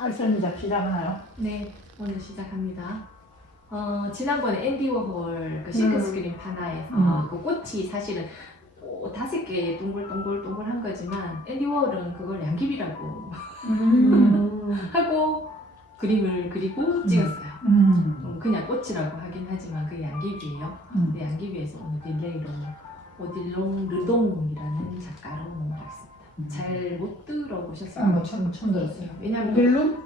알선미작 시작하나요? 네, 오늘 시작합니다. 지난번에 앤디 워홀 그 실크 스크린 판화에서 그 꽃이 사실은 5개 동글동글동글한 거지만 앤디 워홀은 그걸 양귀비라고 하고 그림을 그리고 찍었어요. 그냥 꽃이라고 하긴 하지만 그게 양귀비예요. 네, 양귀비에서 오늘 딜레이로 오딜롱 르동이라는 작가로 넘어가겠습니다. 잘 못 들어보셨어요? 뭐 처음 들었어요. 왜냐면 르동?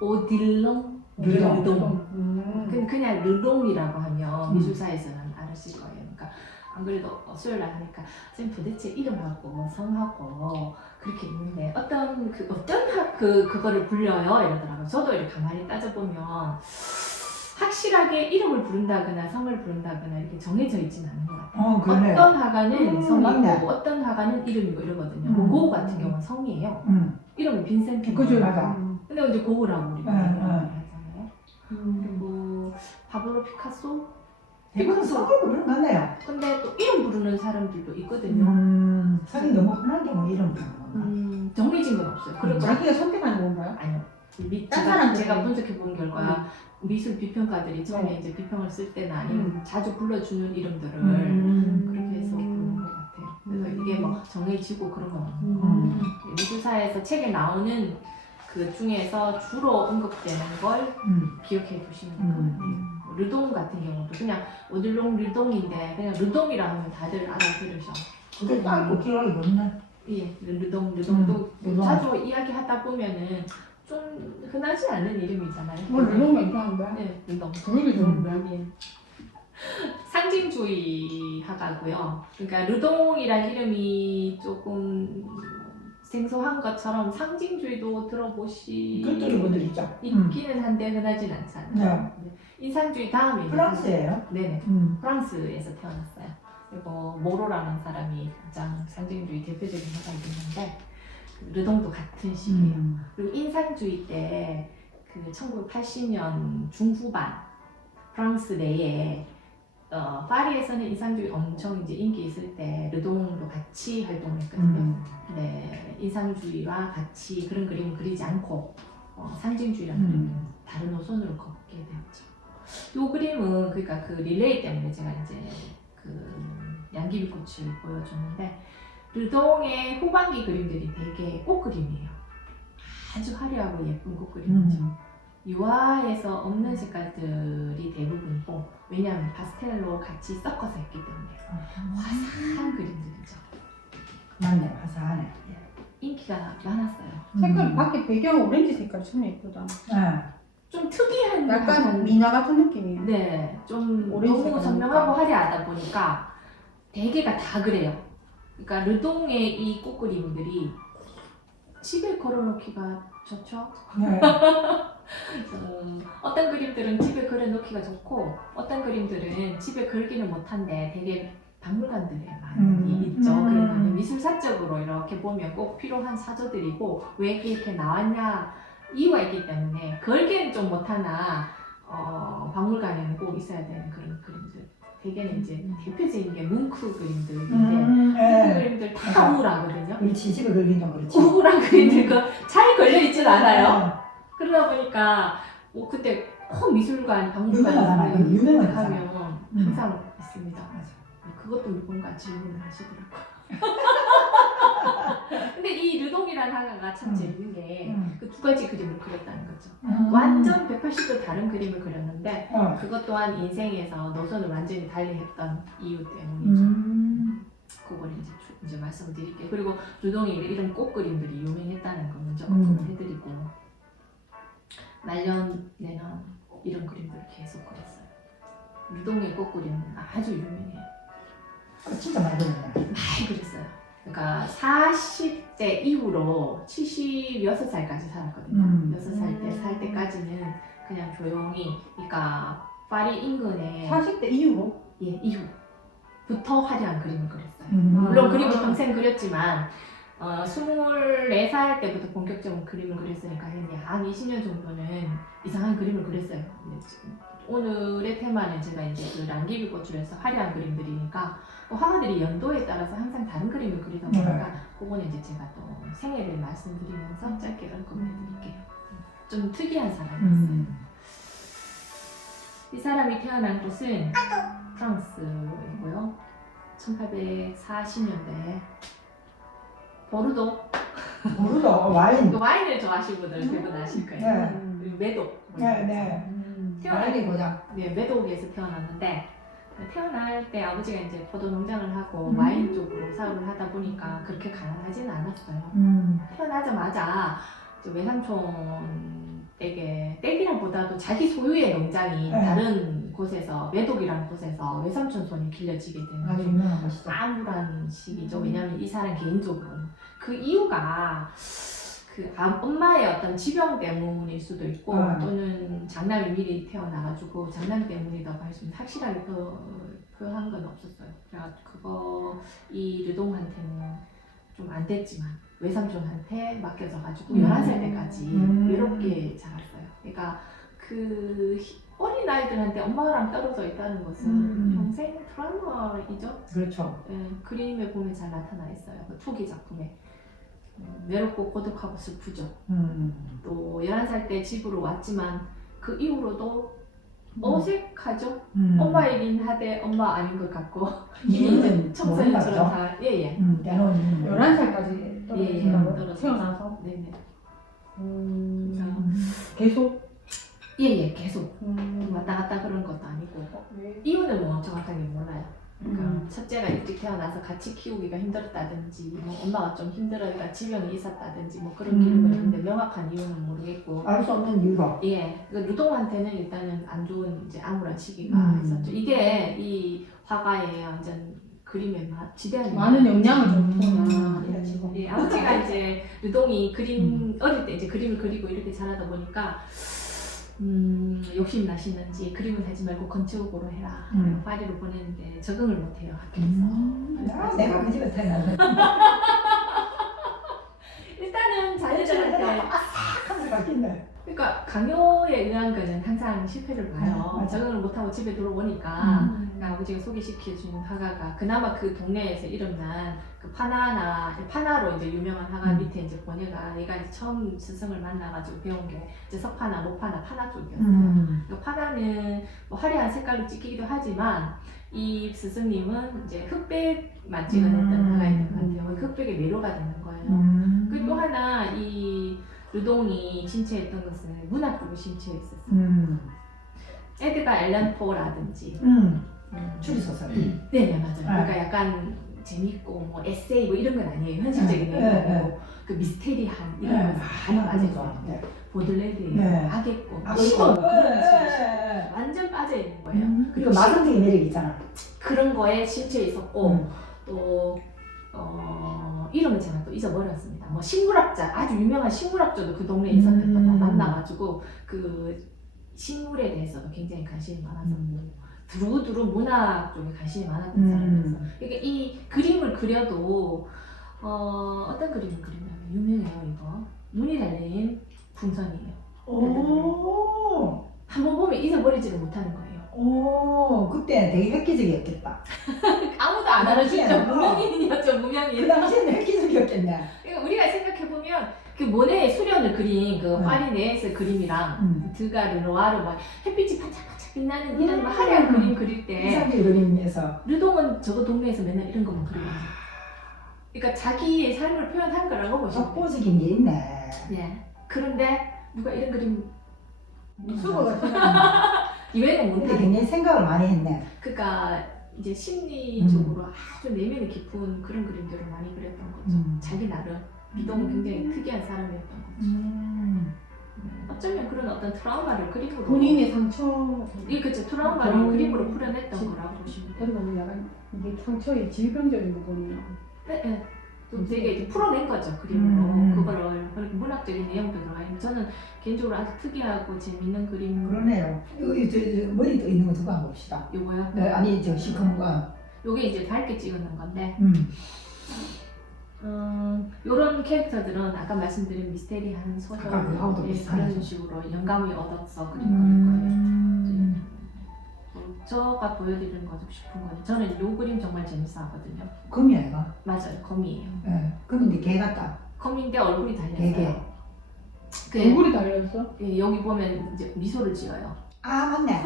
오딜롱 르동. 그냥 르동이라고 하면 미술사에서는 알으실 거예요. 그러니까 안 그래도 수요일 날 하니까 선생님 도대체 이름하고 성하고 그렇게 있는데 그거를 불려요 이러더라고요. 저도 이렇게 가만히 따져보면 확실하게 이름을 부른다거나 성을 부른다거나 이렇게 정해져 있지는 않은 것 같아요. 그러네요. 어떤 화가는 성이고 맞네. 어떤 화가는 이름이고 이러거든요. 고흐 같은 경우는 성이에요. 이름은 빈센트. 그죠, 맞아. 근데 이제 고흐라고 우리가 응, 하잖아요. 그리고 파블로 피카소. 이건 성을 부르는 거 같네요. 근데 또 이름 부르는 사람들도 있거든요. 성이 너무 흔한 경우 이름 부르는 건가? 정해진 건 없어요. 그리고 자기가 선택하는 건가요? 아니요. 딴 사람들이. 제가 분석해 본 결과 미술 비평가들이 처음에 이제 비평을 쓸 때나 아니면 자주 불러주는 이름들을 그렇게 해서 부르는 것 같아요. 그래서 이게 뭐 정해지고 그런 건 없는 미술사에서 책에 나오는 그 중에서 주로 언급되는 걸 기억해 두시면 될 것 같아요. 르동 같은 경우도 그냥 오딜롱 르동인데 그냥 르동이라 하면 다들 알아들으셔. 근데 짧고 길어도 없네. 예, 르동도 르동. 자주 이야기하다 보면은 좀 흔하지 않은 이름이잖아요. 뭐 르동 괜찮은데? 네, 르동. 분위기 좋은데? 예. 상징주의 화가고요. 그러니까 르동이란 이름이 조금 생소한 것처럼 상징주의도 그들이 분들 있죠. 있기는 한데 흔하진 않잖아요. 네. 인상주의 다음에 프랑스예요? 네네. 프랑스에서 태어났어요. 그리고 모로라는 사람이 가장 상징주의 대표적인 화가이긴 한데 르동도 같은 시기예요. 그리고 인상주의 때 그 1980년 중후반 프랑스 내에 파리에서는 인상주의 엄청 이제 인기 있을 때 르동도 같이 활동했거든요. 네, 인상주의와 같이 그런 그림을 그리지 않고 상징주의라는 그림을 다른 노선으로 걷게 되었죠. 이 그림은 그러니까 그 릴레이 때문에 제가 이제 그 양귀비꽃을 보여줬는데 르동의 후반기 그림들이 되게 꽃그림이에요. 아주 화려하고 예쁜 꽃그림이죠. 유화에서 없는 색깔들이 대부분이고 왜냐하면 파스텔로 같이 섞어서 했기 때문에 화사한 그림들이죠. 맞네, 화사하네. 인기가 많았어요. 색깔 밖에 배경 오렌지 색깔 참 예쁘다. 네. 좀 특이한 약간 미나 같은 느낌이에요. 네, 좀 오렌지 너무 색깔 선명하고 보니까. 화려하다 보니까 대개가 다 그래요. 그러니까 르동의 이 꽃그림들이 집에 걸어놓기가 좋죠. 네. 어떤 그림들은 집에 걸어놓기가 좋고 어떤 그림들은 집에 걸기는 못한데 되게 박물관들에 많이 있죠. 그러면 미술사적으로 이렇게 보면 꼭 필요한 사조들이고 왜 그렇게 나왔냐 이유가 있기 때문에 걸기는 좀 못하나 박물관에는 꼭 있어야 되는 그런 그림들. 대개는 이제 대표적인 게 뭉크 그림들인데 뭉크 그림들 다 우울하거든요. 그렇지, 집에 걸린다 그렇지. 우울한 그림들 잘 걸려있진 않아요. 그러다 보니까 뭐 그때 미술관, 박물관 유명하잖아요. 가면 항상 있습니다. 그것도 뭔가 질문을 하시더라고요. 근데 이 르동이라는 화가가 참 재밌는 게 그 두 가지 그림을 그렸다는 거죠. 완전 180도 다른 그림을 그렸는데 그것 또한 인생에서 노선을 완전히 달리했던 이유 때문이죠. 그걸 이제 말씀을 드릴게요. 그리고 르동이 이런 꽃 그림들이 유명했다는 거 먼저 언급을 해드리고 말년에는 이런 그림들을 계속 그렸어요. 르동의 꽃 그림은 아주 유명해요. 진짜 많이 그렸네. 많이 그렸어요. 그러니까 40대 이후로 76살까지 살았거든요. 6살 살 때까지는 그냥 조용히, 그러니까 파리 인근에 40대 이후로? 예, 이후부터 화려한 그림을 그렸어요. 물론 그림을 평생 그렸지만 24살 때부터 본격적으로 그림을 그렸으니까 한 20년 정도는 이상한 그림을 그렸어요. 오늘의 테마는 제가 이제 그 양귀비 꽃을 해서 화려한 그림들이니까 화가들이 연도에 따라서 항상 다른 그림을 그리다 보니까 그거는 이제 제가 또 생애를 말씀드리면서 짧게 언급해 드릴게요. 좀 특이한 사람이었어요. 이 사람이 태어난 곳은 프랑스이고요. 1840년대에 보르도 모르도 와인. 와인을 좋아하시는 분들 대부분 아실 거예요. 네. 그리고 메독. 네. 와인이 고장. 네, 메독에서 태어났는데 태어날 때 아버지가 이제 포도 농장을 하고 음. 와인 쪽으로 사업을 하다 보니까 그렇게 가난하지는 않았어요. 태어나자마자 이제 외삼촌에게 떼기랑보다도 자기 소유의 농장이 네. 다른 곳에서 메독이라는 곳에서 외삼촌 손이 길러지게 되는 아주 좀 유명한 것이죠. 암울한 시기죠. 왜냐하면 이 사람 개인적으로는 그 이유가 엄마의 어떤 지병 때문일 수도 있고 또는 장남이 미리 태어나가지고 장남 때문이라고 할 수 있는 확실하게 그한 건 없었어요. 그래가지고 이 르동한테는 좀 안 됐지만 외삼촌한테 맡겨져가지고 11살 때까지 외롭게 자랐어요. 그러니까 어린 아이들한테 엄마랑 떨어져 있다는 것은 평생 트라우마이죠. 그렇죠. 그림에 보면 잘 나타나 있어요. 그 투기 작품에. 외롭고 고독하고 슬프죠. 또 11살 때 집으로 왔지만 그 이후로도 어색하죠. 엄마이긴 하되 엄마 아닌 것 같고 이미 청소년처럼 다 예예. 때로는 11살까지 떨어진다고? 떨어졌어요. 태어나서? 네네. 계속? 예예 계속 왔다 갔다 그런 것도 아니고 왜? 이유는 뭐 정확하게 몰라요. 그러니까 첫째가 일찍 태어나서 같이 키우기가 힘들었다든지 뭐 엄마가 좀 힘들어니까 지병이 있었다든지 뭐 그런 기록은 있는데 명확한 이유는 모르겠고 알 수 없는 이유로. 예, 그러니까 루동한테는 일단은 안 좋은 이제 암울한 시기가 있었죠. 이게 이 화가의 완전 그림에 지대한 많은 영향을 음. 줬구나. 예, 아버지가 이제 루동이 그림 어릴 때 이제 그림을 그리고 이렇게 자라다 보니까 욕심 나시는지 그림을 하지 말고 건축으로 해라. 파리로 보내는데 적응을 못해요 학교에서. 내가 그 집에 태어났네. 일단은 자녀들한테 하면서 바뀐다. 그러니까 강요에 의한 거는 항상 실패를 봐요. 맞아. 적응을 못하고 집에 들어오니까 그러니까 아버지가 소개시켜준 화가가 그나마 그 동네에서 이름난 그 파나로 이제 유명한 화가 밑에 이제 보내가 얘가 이제 처음 스승을 만나가지고 배운 게 이제 석파나 노파나 파나 쪽이었어요. 그 파나는 뭐 화려한 색깔로 찍히기도 하지만 이 스승님은 이제 흑백만 찍어냈던 화가였던 것 같아요. 그 흑백의 매료가 되는 거예요. 그리고 또 하나 이 르동이 심취했던 것은 문학 쪽에 심취했었어요. 에드가 앨런 포라든지 추리소설. 네 맞아요. 그러니까 약간 재밌고 뭐 에세이 뭐 이런 건 아니에요. 현실적인 내용이고 그 미스테리한 이런 거 많이 빠져있어요. 보들레르의 악의 꿈 이거 그런 식으로 완전 빠져있는 거예요. 그리고 마성적인 매력이 있잖아. 그런 거에 심취해 있었고 또 이름은 제가 또 잊어버렸습니다. 뭐 식물학자, 아주 유명한 식물학자도 그 동네에 있었던 거 만나가지고 그 식물에 대해서도 굉장히 관심이 많았었고 두루두루 문학 쪽에 관심이 많았던 사람이었어요. 그러니까 이 그림을 그려도 어떤 그림을 그리냐면 유명해요 이거. 눈이 달린 풍선이에요. 오. 한번 보면 잊어버리지를 못하는 거예요. 오, 그때 되게 획기적이었겠다. 아무도 안 알아주죠. 당시에는 무명인이었죠, 무명인. 그 당시에는 획기적이었겠네. 그러니까 우리가 생각해보면 그 모네의 수련을 그린 그 파리 내에서 그림이랑 드가 르노아르 막 햇빛이 반짝반짝 빛나는 이런 막 화려한 그림 그릴 때 이상하게 그림에서. 르동은 저거 동네에서 맨날 이런 것만 그리고 있어요. 그러니까 자기의 삶을 표현한 거라고 보시면 돼요. 적보적인 게 있네. 예. 그런데 누가 이런 그림 수고가 생각나. 이외에는 근데 못해. 굉장히 생각을 많이 했네. 그러니까 이제 심리적으로 아주 내면이 깊은 그런 그림들을 많이 그렸던 거죠. 자기 나름 미동은 굉장히 특이한 사람이었던 거죠. 어쩌면 그런 어떤 트라우마를 그림으로 본인의 상처. 그쵸 트라우마를 그런- 그림으로 풀어냈던 거라고 보시면 돼요. 그리고 약간 이게 상처의 질병적인 부분이요. 네. 또 되게 이제 풀어낸 거죠 그림으로. 그거를 그렇게 문학적인 내용도 들어가 있는. 저는 개인적으로 아주 특이하고 재밌는 그림. 그러네요. 여기 저 머리 떠 있는 거 두고 한번 봅시다. 요거요. 네, 아니 저 시커먼 거. 요게 이제 밝게 찍어놓은 건데. 요런 캐릭터들은 아까 말씀드린 미스테리한 소설 아까 그거하고도 비슷하네. 그런 식으로 영감이 얻어서 그린 거예요. 제가 보여드리는 거 싶은 건 저는 요 그림 정말 재밌어 하거든요. 금이야 이거. 맞아요, 거미예요. 예. 금인데 개 같다. 거미인데 얼굴이 개개. 달렸어요. 그 얼굴이 달렸어? 예, 여기 보면 이제 미소를 지어요. 아 맞네.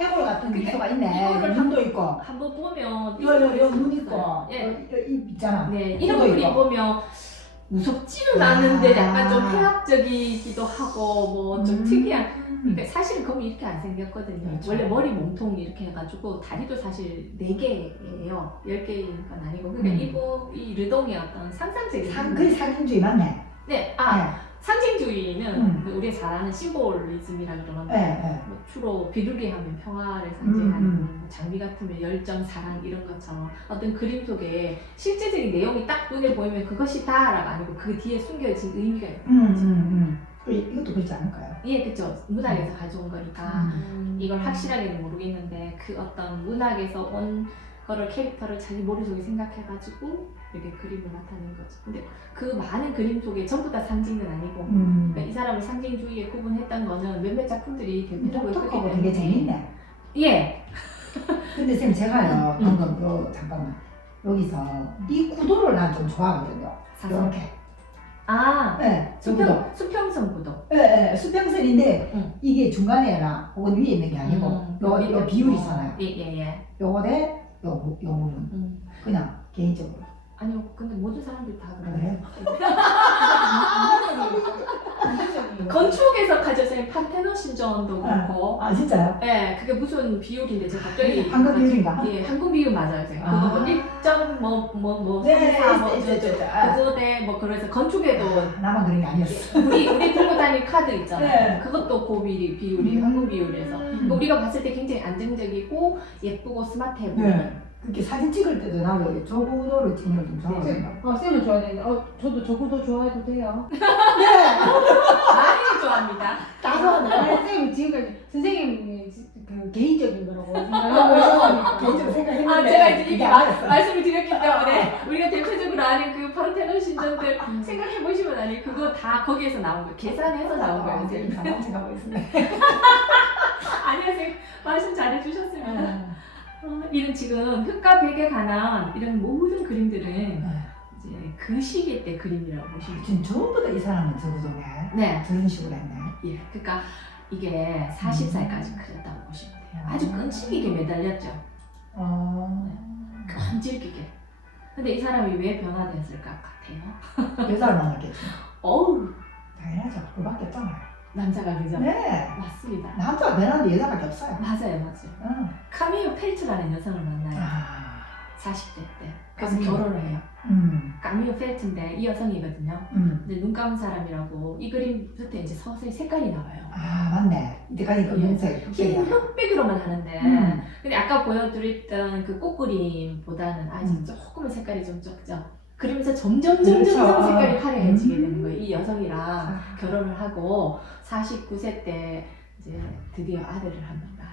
해골 같은 근데 미소가 있네. 이거를 눈도 있고. 한번 보면 눈 있고. 예. 입 있잖아. 네, 이런 코도 그림 있고. 보면 무섭지는 않은데 약간 좀 아. 해학적이기도 하고 뭐 좀 특이한. 그러니까 음. 사실은 검이 이렇게 안 생겼거든요. 그렇죠. 원래 머리 몸통이 이렇게 해가지고 다리도 사실 4개예요. 10개인 건 아니고. 그러니까 이 르동의 어떤 상상적인. 그 사진주의 맞네. 네, 상징주의는 그 우리가 잘 아는 심볼리즘이라 그러는데 네. 뭐 주로 비둘기 하면 평화를 상징하는 뭐 장미 같으면 열정, 사랑 이런 것처럼 어떤 그림 속에 실제적인 내용이 딱 눈에 보이면 그것이 다라가 아니고 그 뒤에 숨겨진 의미가 있는 거죠. 이것도 그렇지 않을까요? 예, 그쵸. 문학에서 가져온 거니까 이걸 확실하게는 모르겠는데 그 어떤 문학에서 온 거를 캐릭터를 자기 머릿속에 생각해가지고 이렇게 그림을 나타낸 거죠. 근데 그 많은 그림 속에 전부 다 상징은 아니고 그러니까 이 사람을 상징주의에 구분했던 거는 몇몇 작품들이 대표적으로 똑똑하고 되게 재밌네. 예. 근데 쌤 제가요 방금 잠깐만 여기서 이 구도를 난 좀 좋아하거든요. 사선. 이렇게. 아, 네, 저 구도. 수평선 구도. 네, 수평선인데 응. 이게 중간에나 혹은 위에 있는 게 아니고 요 비율이 있잖아요. 예. 요거 대 요거는 그냥 개인적으로. 아니요, 근데 모든 사람들이 다 그래요. 그래요? 건축에서 가져진 파테논 신전도 그렇고, 아 진짜요? 예, 그게 무슨 비율인데 제가 갑자기 황금 비율인가? 예, 한국 비율 맞아요. 제가. 아. 그거 1점 뭐 네, 3, 4, 뭐 있어. 그거 대뭐 그래서 건축에도 나만 그런 게 아니었어. 우리 들고 다니는 카드 있잖아요. 네. 그것도 그 비율이 한국 비율에서 우리가 봤을 때 굉장히 안정적이고 예쁘고 스마트해 보이는. 네. 그렇게 사진 찍을 때도 나도 저 구도를 찍는 걸 좀 좋아하거든요. 쌤은 좋아하는데 저도 저 구도 좋아해도 돼요? 네. 많이 좋아합니다. 나도 쌤이 지금까지 선생님이 그 개인적인 거라고 생각하고 있었으니까 개인적으로 생각했는데 제가 이제 이게 그게 아니었어. 말씀을 드렸기 때문에 우리가 대표적으로 아는 그 파르테논 신전들 생각해 보시면 아니 그거 다 거기에서 나온 거예요. 계산해서 나온 거예요. 선생님 선생님. 가만히 있습니다. 아니요, 선생님 말씀 잘해주셨습니다. 이런 지금 흙과 백에 관한 이런 모든 그림들은 이제 그 시기 때 그림이라고 보시면 돼요. 지금 전부 다 이 사람은 저 구도네. 네, 저런 식으로 했네. 예, 그러니까 이게 40살까지 그렸다고 보시면 돼요. 아주 끈질기게 매달렸죠. 끈질기게. 근데 이 사람이 왜 변화됐을 것 같아요? 여자를 만났겠지. 어우, 당연하죠. 그밖에 없잖아요. 남자가 그죠? 네. 맞습니다. 남자가 변하는데 여자밖에 없어요. 맞아요. 응. 카미오 펠트라는 여성을 만나요. 40대 때. 그래서 카미오. 결혼을 해요. 카미오 펠트인데 이 여성이거든요. 근데 눈 감은 사람이라고 이 그림부터 이제 서서히 색깔이 나와요. 아 맞네. 이때까지 검은색 흰 흑백이야. 흑백으로만 하는데 근데 아까 보여드렸던 그 꽃그림보다는 아직 조금은 색깔이 좀 적죠. 그러면서 점점 그렇죠. 색깔이 화려해지게 되는 거예요. 이 여성이랑 아. 결혼을 하고 49세 때 이제 드디어 아들을 한 명 낳아요.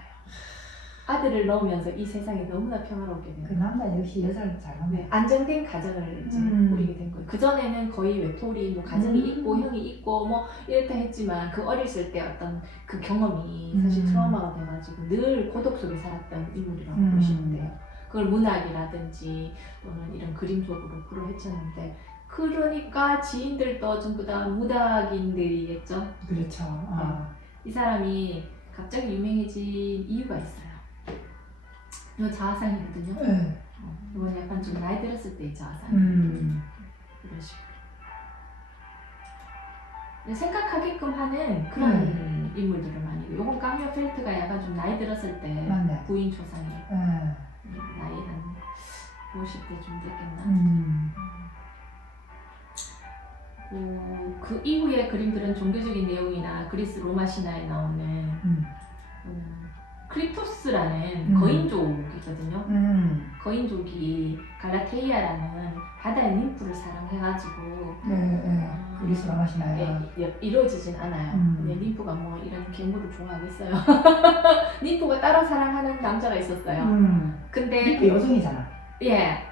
아들을 낳으면서 이 세상이 너무나 평화롭게 되는 그 거예요. 남자 역시 여자를 잘 만나. 네, 안정된 가정을 이제 꾸리게 된 거예요. 그 전에는 거의 외톨이, 뭐 가정이 있고 형이 있고 뭐 이랬다 했지만 그 어렸을 때 어떤 그 경험이 사실 트라우마가 돼가지고 늘 고독 속에 살았던 인물이라고 보시면 돼요. 그걸 문학이라든지 또는 이런 그림 속으로 풀어헤쳤는데 그러니까 지인들도 전부 다 무당인들이겠죠. 그렇죠. 이 사람이 갑자기 유명해진 이유가 있어요. 이거 자화상이거든요. 네. 이건 약간 좀 나이 들었을 때의 자화상. 이런 식으로. 근데 생각하게끔 하는 그런 인물들을 많이. 요건 까미오 펠트가 약간 좀 나이 들었을 때 맞네. 부인 초상이에요. 네. 나이 한 50대 좀 됐겠나? 그 이후의 그림들은 종교적인 내용이나 그리스 로마 신화에 나오는 크리토스라는 거인족이거든요. 거인족이 갈라테이아라는 바다의 ним프를 사랑해가지고 그리스 로마 신화에 이루어지진 않아요. 근데 ним프가 뭐 이런 괴물을 좋아하겠어요. ним프가 따로 사랑하는 남자가 있었어요. 근데 그 여성이잖아. 예,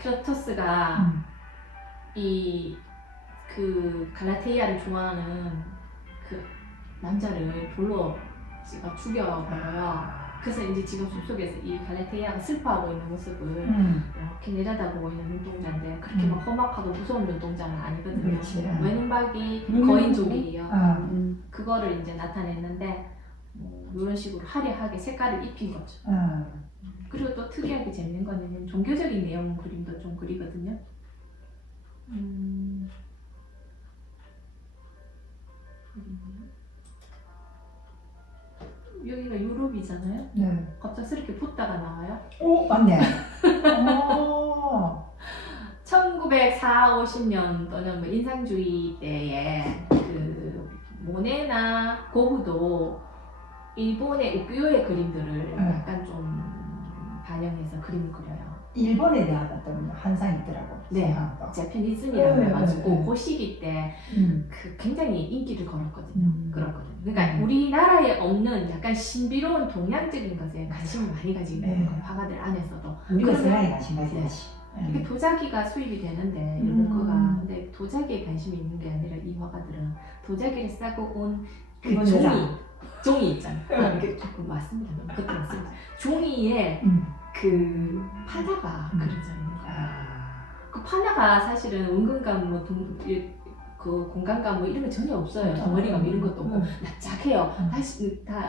크리토스가 그 갈라테이아를 좋아하는 그 남자를 돌로 제가 죽여버려요. 그래서 이제 지금 숲속에서 이 갈라테이아가 슬퍼하고 있는 모습을 이렇게 내려다보고 있는 눈동자인데 그렇게 막 험악하고 무서운 눈동자는 아니거든요. 그렇지. 외눈박이 거인족이에요. 어. 그거를 이제 나타냈는데 이런 식으로 화려하게 색깔을 입힌 거죠. 그리고 또 특이하게 재밌는 거는 종교적인 내용 그림도 좀 그리거든요. 여기가 유럽이잖아요. 네. 갑작스럽게 붓다가 나와요. 오, 맞네. 오. 1940, 50년 또는 뭐 인상주의 때에 그 모네나 고흐도 일본의 우쿠요의 그림들을 약간 좀 반영해서 그림을 그려요. 일본에 대한 어떤 환상이 있더라고. 네. 생각도. 제페니즘이라고 해가지고 네. 그 시기 때 그 굉장히 인기를 걸었거든요. 음. 그렇거든요. 그러니까 우리나라에 없는 약간 신비로운 동양적인 것에 관심을 많이 가지고 있는 네. 거예요. 화가들 안에서도. 우리가 그러면- 생각이 가신 거지. 이게 도자기가 수입이 되는데 일본 거가 근데 도자기에 관심이 있는 게 아니라 이 화가들은 도자기를 싸고 온 그 일본 종이 여자. 종이 있잖아요. 이게 그 맞습니다. 그때 맞습니다. 종이에 음. 그 파다가 그려져 있는 거예요. 그 파다가 사실은 은근감 그 공간감 뭐 이런 거 전혀 없어요. 덩어리감 이런 것도 없고 납작해요.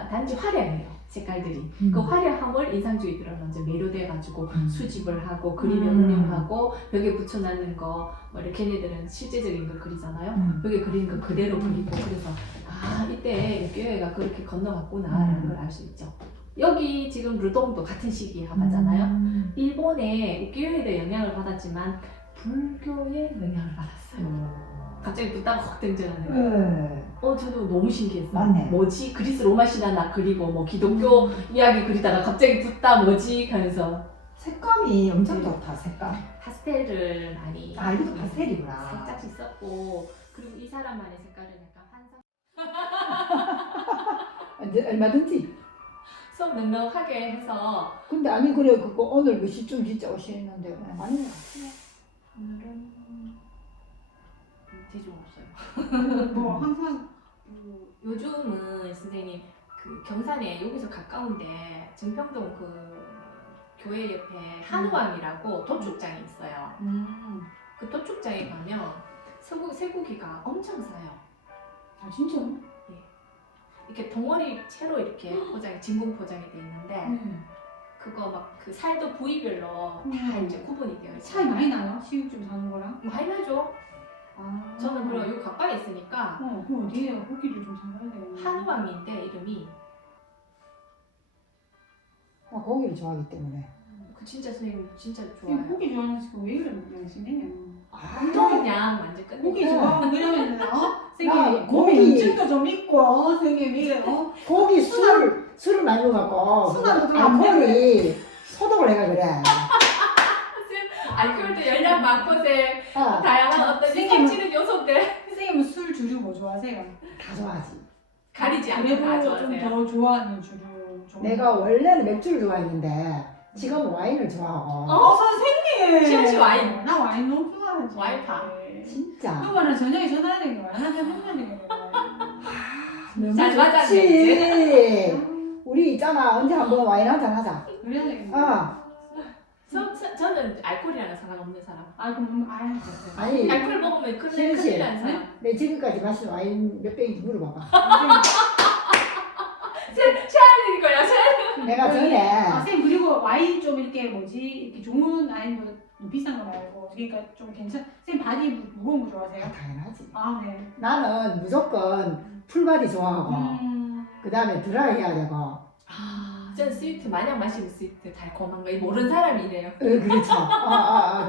단지 화려해요. 색깔들이. 그 화려함을 인상주의들은 먼저 매료돼가지고 수집을 하고 그림에 응용하고 벽에 붙여놨는 거 뭐 이렇게 걔네들은 실제적인 걸 그리잖아요. 벽에 그리는 거 그대로 그리고 그래서 아 이때 우키요에가 그렇게 건너갔구나라는 걸 알 수 있죠. 여기 지금 르동도 같은 시기에 화가잖아요. 일본의 우키요에도 영향을 받았지만 불교의 영향을 받았어요. 갑자기 붓다가 확 등장하는 거예요. 저도 너무 신기했어요. 맞네. 뭐지? 그리스 로마 신화 그리고 뭐 기독교 이야기 그리다가 갑자기 붓다 뭐지? 하면서 색감이 엄청 좋다. 색감. 파스텔을 많이 아, 이것도 파스텔이구나. 살짝씩 썼고 그리고 이 사람만의 색깔은 약간 환상 얼마든지. 좀 넉넉하게 해서 근데 아니 그래 그거 오늘 몇 시쯤 진짜 오시는데 아니 오늘은 대중 없어요. 뭐 항상 요즘은 선생님 그 경산에 여기서 가까운데 증평동 그 교회 옆에 한우왕이라고 도축장이 있어요. 그 도축장에 가면 쇠고기가 엄청 싸요. 아 진짜? 이렇게 덩어리 채로 이렇게 진공 포장이 돼 있는데 그거 막 그 살도 부위별로 다 이제 구분이 되어 있어요. 차이 많이 나요? 시국집 사는 거랑? 많이 나죠. 아 저는 그리고 여기 가까이 있으니까 그럼 어디에 고기를 좀 사가야 되겠네. 한우왕인데 이름이 고기를 좋아하기 때문에. 그 진짜 선생님 진짜 선생님 좋아요. 고기 좋아하는 친구 왜 이러냐 선생님. 그냥 완전 끝내. 고기 좋아하고 이러면 나 선생님 고기- 고기 육즙도 좀 있고 선생님 이게 고기 술을 많이 먹어갖고 순한 것도 알코올이 소독을 해가 그래. 알코올도 열량 많고세 다양한 어떤 선생님. 성질은 요소들 선생님은 술 주류 뭐 좋아하세요? 다 좋아하지. 가리지 않고 다 그래도 좋아하세요. 좀 더 좋아하는 주류 좀. 내가 원래는 맥주를 좋아했는데 지금 와인을 좋아하고. 선생님. 시험시 와인. 나 와인 너무 좋아하지. 와인파. 진짜. 그거는 저녁에 전화해야 되는 거야. 하나 맨날 되는 거야. 너무 잘 맞았네, 좋지. 우리 있잖아 언제 한번 와인 한잔 하자. 그래야 되는 거야. 저는 알코올이랑은 상관없는 사람. 아 그럼 아니 알코올 먹으면 시은 씨. 큰일 나는 사람. 내 지금까지 마신 와인 몇 병인지 물어봐봐. 최악인 거야, 최악. 내가 전에 아, 선생님 그리고 와인 좀 이렇게 뭐지 이렇게 좋은 와인 뭐 비싼 거 말고 그러니까 좀 괜찮. 선생님 바디 무거운 거 좋아하세요? 당연하지. 아 네. 나는 무조건 풀바디 좋아하고 그 다음에 드라이 해야 되고. 저는 스위트 마냥 마시는 스위트 달콤한 거 모르는 사람이 이래요. 그렇죠.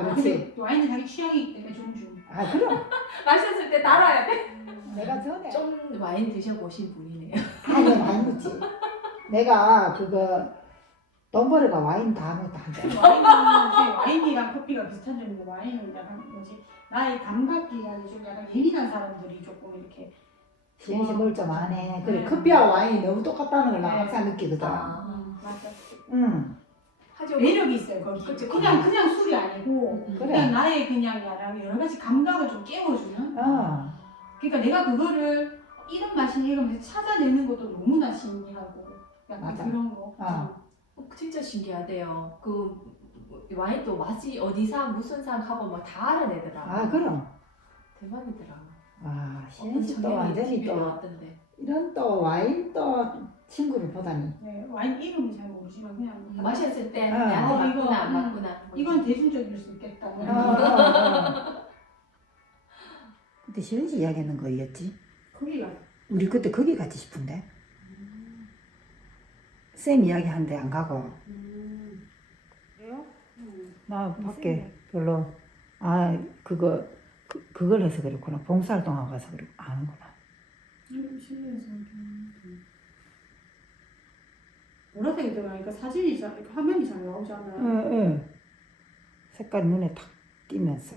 그렇지. 근데 와인은 자기 취향이기 때문에 존중. 그럼 마셨을 때 달아야 돼. 내가 전에 좀 와인 드셔보신 분이네요. 아니 많이 묻지. 내가 그거 돈 벌어가 와인 다 먹다 한다. 와인이랑 커피가 비슷한 점인데 와인은 약간 뭐지 나의 감각기가 좀 약간 예민한 사람들이 조금 이렇게 시현 씨 뭘 좀 아네. 그래 네. 커피하고 와인이 너무 똑같다는 걸 나 네. 항상 느끼거든. 맞아. 하지만 매력이 있어요 거기. 그치, 그냥 술이 아니고 그래. 그냥 나의 그냥 여러 가지 감각을 좀 깨워주는. 그러니까 내가 그거를 이런 맛이 이러면서 찾아내는 것도 너무나 신기하고 약간 맞아. 그런 거. 진짜 신기하대요. 그 와인도 맛이 어디산 무슨 산 하고 뭐 다 알아내더라. 아 그럼. 대박이더라. 아 어떤 시은씨 또 청년이 완전히 TV에 또 나왔던데. 이런 또 와인 또 친구를 보다니. 네, 와인 이름은 잘 모르지만 그냥 마셨을 때 아. 내한테 이거, 맞구나 안 맞구나. 뭐 이건 대중적일 수 있겠다. 그때 시은씨 이야기하는 거였지? 거기가 우리 그때 거기 갔지 싶은데. 쌤 이야기하는데 안 가고. 그래요? 나 밖에 별로 그걸 해서 그렇구나. 봉사활동하고 가서 그렇 아는구나. 실내에서 보라색이 들어가니까 사진이 잘 화면이 잘 나오잖아요. 응. 색깔 눈에 탁 띄면서.